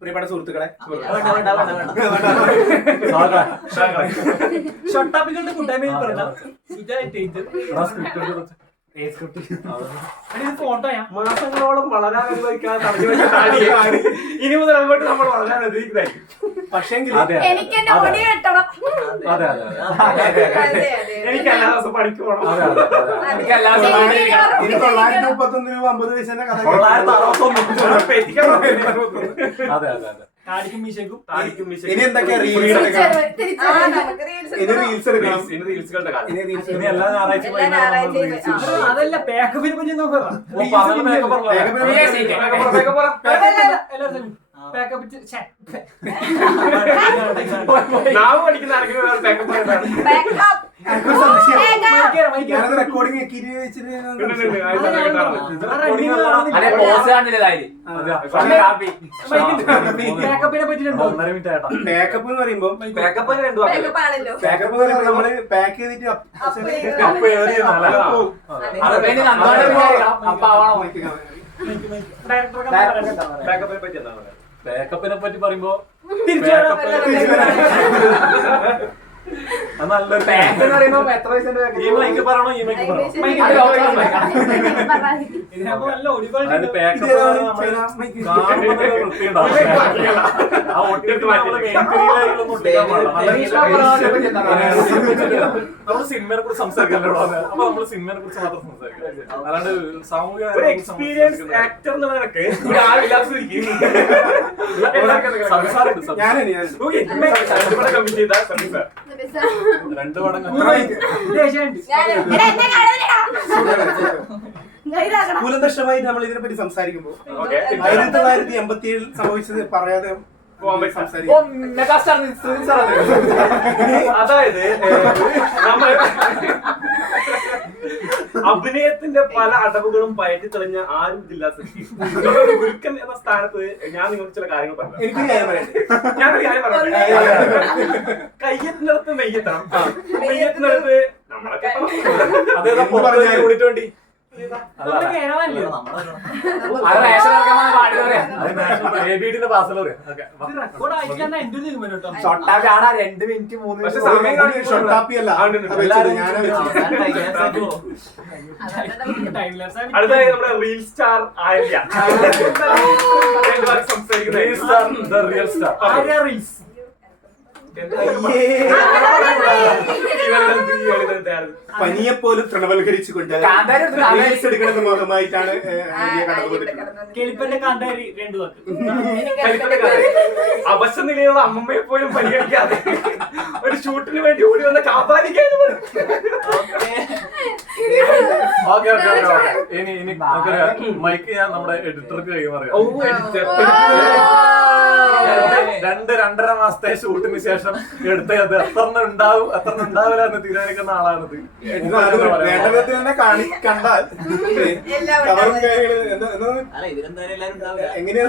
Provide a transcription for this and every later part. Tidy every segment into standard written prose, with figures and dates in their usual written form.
പ്രിയപ്പെട്ട സുഹൃത്തുക്കളെ, ഷൊട്ടാപ്പികളുടെ കൂട്ടായ്മയിൽ പറഞ്ഞ ഫോട്ടോയാ മാസങ്ങളോളം വളരാൻ അനുഭവിക്കാതെ തടഞ്ഞു വെച്ച താടിയെ ഇനി മുതൽ അങ്ങോട്ട് നമ്മൾ വളരാൻ അനുഭവിക്കുന്നതായിരിക്കും. പക്ഷേ എനിക്ക് എല്ലാ ദിവസവും പണിക്ക് പോകണം. എനിക്ക് എല്ലാ ദിവസവും 931 രൂപ 50 പൈസന്റെ കഥ. ഇനി എന്തൊക്കെയാ റീൽസ് എടുക്കണം, ഇനി റീൽസ് എടുക്കണം, ഇനി എല്ലാ ഞായറാഴ്ച അതല്ല പാക്കപ്പിനെ പറ്റി നോക്കാം. റെക്കോർഡിംഗ് പാക്കപ്പ് എന്ന് പറയുമ്പോ നമ്മള് പാക്ക് ചെയ്തിട്ട് ബാക്കപ്പിനെ പറ്റി പറയുമ്പോ ഈ മൈക്ക് പറയണോ ഈ മൈക്ക് നമ്മള് സിനിമയെ കുറിച്ച് സംസാരിക്കല്ലോ. അപ്പൊ നമ്മള് സിനിമയെ കുറിച്ച് മാത്രം സംസാരിക്കാം. അല്ലാണ്ട് സാമൂഹിക എക്സ്പീരിയൻസ് ആക്ടർ എന്നുള്ള നിനക്ക് രണ്ടു പടം കൂലന്തക്ഷമായി നമ്മൾ ഇതിനെ പറ്റി സംസാരിക്കുമ്പോ 1987 സംഭവിച്ചത് പറയാതെ അതായത് അഭിനയത്തിന്റെ പല അടവുകളും പയറ്റി തെളിഞ്ഞ ആരും ജില്ലാ ഗുരുക്കൻ എന്ന സ്ഥാനത്ത് ഞാൻ നിങ്ങൾക്ക് ചില കാര്യങ്ങൾ പറഞ്ഞു. ഞാനൊരു കാര്യം പറഞ്ഞു. കയ്യത്തിനടുത്ത് നെയ്യത്തണം, നെയ്യത്തിനടുത്ത് നമ്മളൊക്കെ വേണ്ടി അടുത്തായി നമ്മുടെ റീൽ സ്റ്റാർ ആര്യ പനിയെപ്പോലും തൃണവൽക്കരിച്ചുകൊണ്ട് എടുക്കുന്ന മുഖമായിട്ടാണ് അവശ നിലയുള്ള അമ്മമ്മയെ പോലും പരിഗണിക്കാതെ ഒരു ഷൂട്ടിന് വേണ്ടി ഓടി വന്ന കാപ്പാലിക്കാൻ മൈക്ക് ഞാൻ നമ്മുടെ എഡിറ്റർക്ക് കൈമാറിയാം. 2-2.5 മാസത്തെ ഷൂട്ടിന് ശേഷം എടുത്ത അത് എത്ര ഉണ്ടാവില്ല എന്ന് തീരുമാനിക്കുന്ന ആളാണിത്. കണ്ടാൽ എങ്ങനെയാ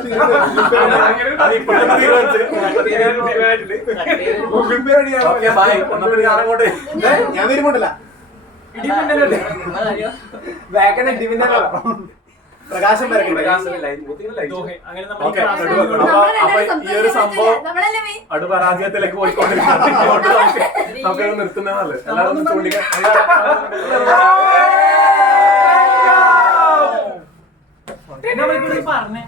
ഞാൻ വരുമ്പോണ്ടല്ല പ്രകാശം ഈ ഒരു സംഭവം അടുപരാജയത്തിലേക്ക് പോയിക്കൊണ്ടിരിക്കുന്നത് നമുക്ക് നിർത്തുന്നതല്ലേ. എല്ലാവരും പറഞ്ഞേ